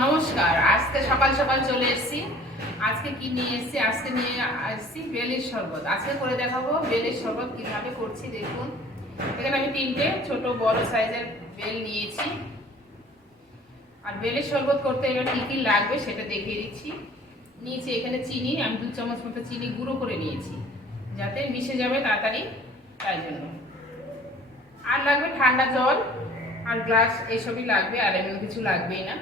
নমস্কার। আজকে সকাল সকাল চলে এসেছি। আজকে কি নিয়ে এসেছি? আজকে নিয়ে আসছি বেলের শরবত। আজকে করে দেখাবো বেলের শরবত কিভাবে করছি। দেখুন, এখানে আমি 3টে ছোট বড় সাইজের বেল নিয়েছি। আর বেলের শরবত করতে এবার কি কি লাগবে সেটা দেখিয়ে দিচ্ছি। নিয়েছি এখানে চিনি, আমি 2 চামচ মতো চিনি গুঁড়ো করে নিয়েছি যাতে মিশে যাবে তাড়াতাড়ি, তাই জন্য। আর লাগবে ঠান্ডা জল আর গ্লাস, এসবই লাগবে, আর এমন কিছু লাগবেই না।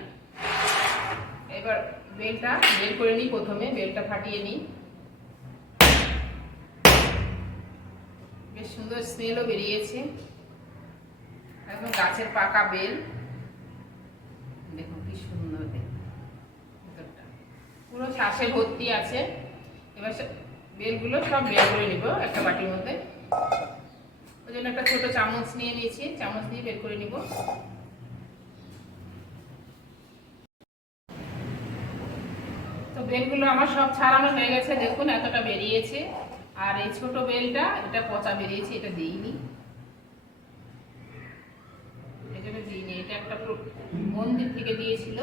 এবার বেলটা বের করে নিই। প্রথমে বেলটা ফাটিয়ে নিই। বেশ সুন্দর স্মেলও বেরিয়েছে, একদম গাছের পাকা বেল। দেখুন কি সুন্দর, ভেতরটা পুরো শ্বাসে ভর্তি আছে। এবার বেলগুলো সব বের করে নিব একটা বাটির মধ্যে। ওই জন্য একটা ছোট চামচ নিয়ে নিয়েছি, চামচ দিয়ে বের করে নিব। তো বেলগুলো আমার সব ছাড়ানো হয়ে গেছে, দেখুন এতটা বেরিয়েছে। আর এই ছোট বেলটা, এটা পচা বেরিয়েছে, এটা দিইনি, এটা দিইনি, এটা একটা মন্দির থেকে দিয়েছিল।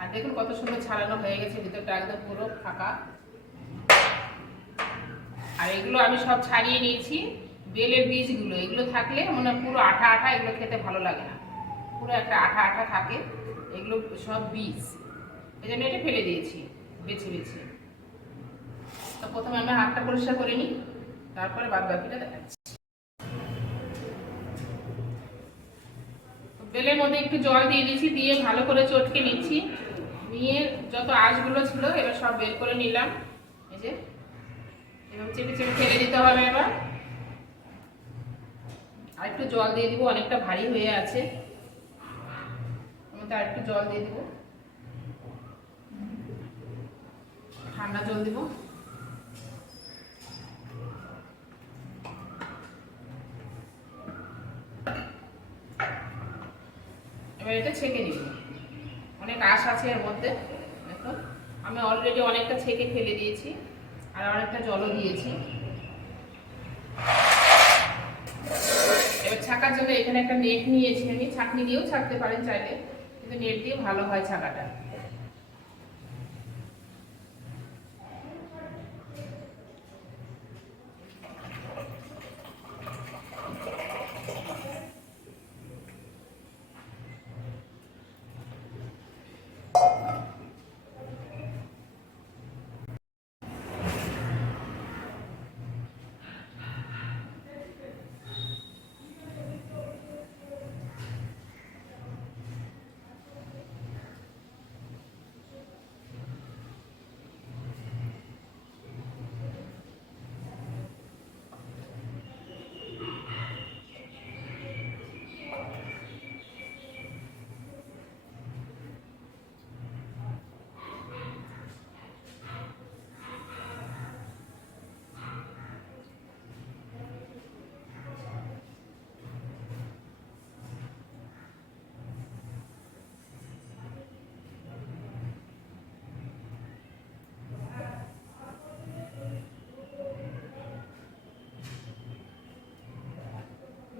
আর দেখুন কত সুন্দর ছাড়ানো হয়ে গেছে, ভিতরটা একদম পুরো ফাঁকা। আর এগুলো আমি সব ছাড়িয়ে নিয়েছি। বেলের বীজগুলো, এগুলো থাকলে মানে পুরো আঠা আঠা, এগুলো খেতে ভালো লাগে না, পুরো একটা আঠা আঠা থাকে। এগুলো সব বীজ, এই জন্য এটা ফেলে দিয়েছি বেছে বেছে। তো প্রথমে আমি হাতটা পরিষ্কার করে নিই, তারপরে বাদ বাকিটা দেখাচ্ছি। বেলের মধ্যে একটু জল দিয়ে দিচ্ছি, দিয়ে ভালো করে চটকে নিচ্ছি। নিয়ে যত আঁশগুলো ছিল এবার সব বের করে নিলাম। এই যে এবার চেপে চেপে ফেলে দিতে হবে। এবার আর একটু জল দিয়ে দিব, অনেকটা ভারী হয়ে আছে, আমি তো আর একটু জল দিয়ে দিব, ঠান্ডা জল দিব। এবার এটা ছেঁকে নিব, অনেক আঁশ আছে এর মধ্যে। দেখুন আমি অলরেডি অনেকটা ছেঁকে ফেলে দিয়েছি, আর অনেকটা জলও দিয়েছি। এবার ছাকার জন্য এখানে একটা নেট নিয়েছি আমি, ছাঁকনি দিয়েও ছাকতে পারেন চাইলে, কিন্তু নেট দিয়ে ভালো হয় ছাকাটা।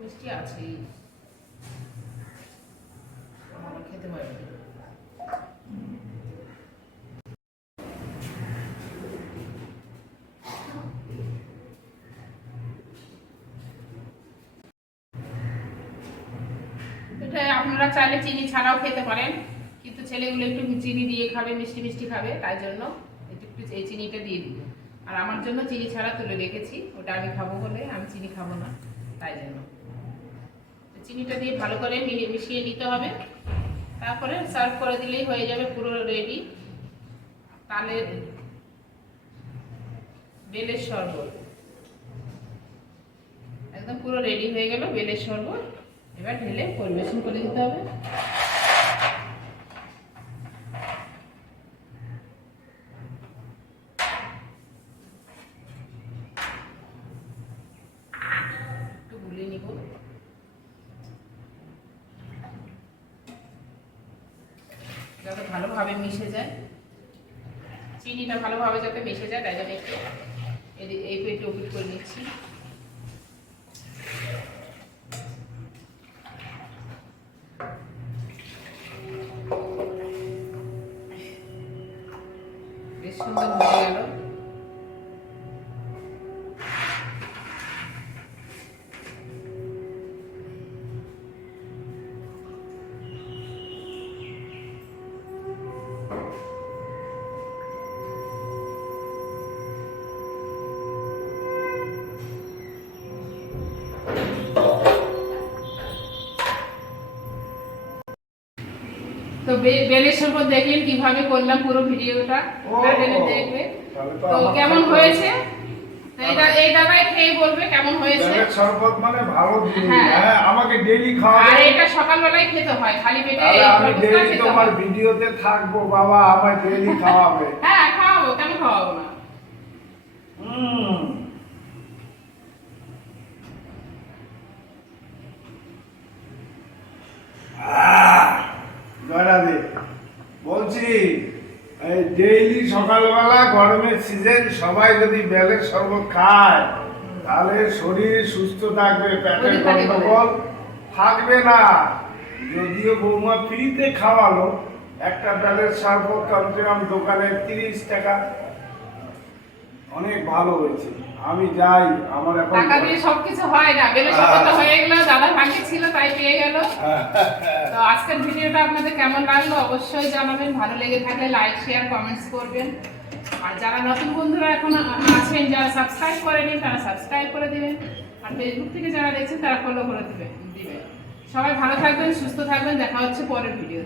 মিষ্টি আছে, খেতে পারবে। এটা আপনারা চাইলে চিনি ছাড়াও খেতে পারেন, কিন্তু ছেলেগুলো একটু চিনি দিয়ে খাবে, মিষ্টি মিষ্টি খাবে, তাই জন্য একটু এই চিনিটা দিয়ে দিব। আর আমার জন্য চিনি ছাড়া তুলে রেখেছি, ওটা আমি খাবো বলে, আমি চিনি খাবো না, তাই জন্য চিনিটা দিয়ে ভালো করে মিশিয়ে নিতে হবে। তারপরে সার্ভ করে দিলেই হয়ে যাবে পুরো রেডি তালের বেলের শরবত। একদম পুরো রেডি হয়ে গেল বেলের শরবত। এবার ঢেলে পরিবেশন করে দিতে হবে। একটু গুলিয়ে নিব, যাতে ভালোভাবে মিশে যায়, চিনিটা ভালোভাবে যাতে মিশে যায়, তাই জন্য একটু এই পেটে ওপিট করে নিচ্ছি। সুন্দর হয়ে গেল। তো বেলের শরবত দেখলেন কিভাবে করলাম, পুরো ভিডিওটা দেখবে। তো কেমন হয়েছে এই দাদাই খেয়ে বলবে কেমন হয়েছে। বেলের শরবত মানে ভালো জিনিস। হ্যাঁ, আমাকে ডেইলি খাওয়াবে। আর এটা সকালবেলায় খেতে হয়, খালি পেটে এই আমি শরবতটা ডেইলি খেতে তোমার হয়। ভিডিওতে থাকবো বাবা, আমায় ডেইলি খাওয়াবে। হ্যাঁ খাওয়াবো, কেন খাওয়াবো না। জয়রাধে। বলছি এই ডেইলি সকালবেলা গরমের সিজন সবাই যদি বেলের শরবত খায় তাহলে শরীর সুস্থ থাকবে, পেটের গন্ডগোল থাকবে না। যদিও বৌমা ফ্রিতে খাওয়ালো একটা বেলের শরবত, কমসে কম দোকানে 30 টাকা, অনেক ভালো হয়েছে। আমি যাই, আমার এখন টাকা দিয়ে সবকিছু হয় না। বেলের শরবতটা হয়ে গেল, দাদা ভাগ্যে ছিল তাই পেয়ে গেল। তো আজকের ভিডিওটা আপনাদের কেমন লাগলো অবশ্যই জানাবেন। ভালো লেগে থাকলে লাইক শেয়ার কমেন্টস করবেন। আর যারা নতুন বন্ধুরা এখন আছেন, যারা সাবস্ক্রাইব করেনি তারা সাবস্ক্রাইব করে দিবেন। আর ফেসবুক থেকে যারা দেখছেন তারা ফলো করে দিবেন। সবাই ভালো থাকবেন, সুস্থ থাকবেন। দেখা হচ্ছে পরের ভিডিও।